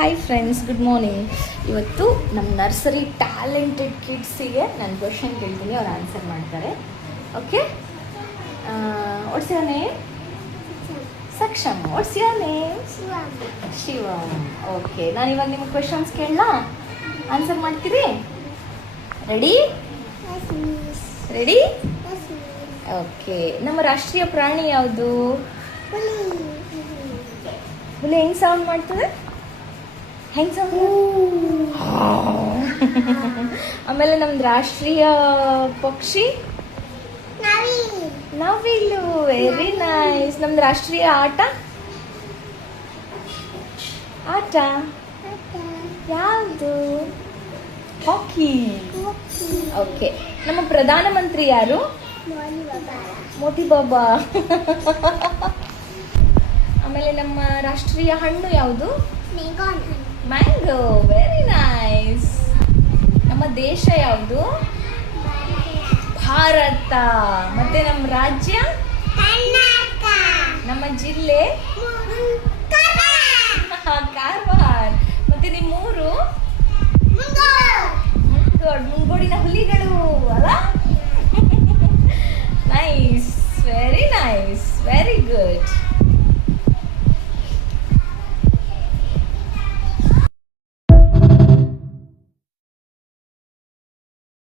Hi friends, good morning. ಇವತ್ತು ನಮ್ಮ nursery talented ಕಿಡ್ಸಿಗೆ ನಾನು ಕ್ವಶನ್ ಕೇಳ್ತೀನಿ, ಅವ್ರು ಆನ್ಸರ್ ಮಾಡ್ತಾರೆ. Okay, what's your name? Saksham. What's your name? Shivam. Okay, ನಾನು ಇವಾಗ ನಿಮಗೆ ಕ್ವಶನ್ಸ್ ಕೇಳಲಾ? ಆನ್ಸರ್ ಮಾಡ್ತೀರಿ? ರೆಡಿ? ರೆಡಿ? ಓಕೆ. ನಮ್ಮ ರಾಷ್ಟ್ರೀಯ ಪ್ರಾಣಿ ಯಾವುದು? ಹುಲಿ ಹೆಂಗ್ ಸೌಂಡ್ ಮಾಡ್ತದೆ? ಹೆಂಗ್ ಸೌಂಡ್? ಆಮೇಲೆ ನಮ್ದು ರಾಷ್ಟ್ರೀಯ ಪಕ್ಷಿ ನವಿಲು. Very nice. ನಮ್ದು ರಾಷ್ಟ್ರೀಯ ಆಟ ಯಾವುದು? ಹಾಕಿ. ಓಕೆ. ನಮ್ಮ ಪ್ರಧಾನಮಂತ್ರಿ ಯಾರು? ಮೋದಿ ಬಾಬಾ. ಆಮೇಲೆ ನಮ್ಮ ರಾಷ್ಟ್ರೀಯ ಹಣ್ಣು ಯಾವುದು? ಮ್ಯಾಂಗೋ. Very nice. ನಮ್ಮ ದೇಶ ಯಾವುದು? ಭಾರತ. ಮತ್ತೆ ನಮ್ಮ ರಾಜ್ಯ? ನಮ್ಮ ಜಿಲ್ಲೆ? ಕಾರವಾರ. ಮತ್ತೆ ನಿಮ್ಮೂರು? ಮುಂಗೋಡಿನ ಹುಲಿಗಳು ಅಲ್ಲ? Nice. Very nice. Very good.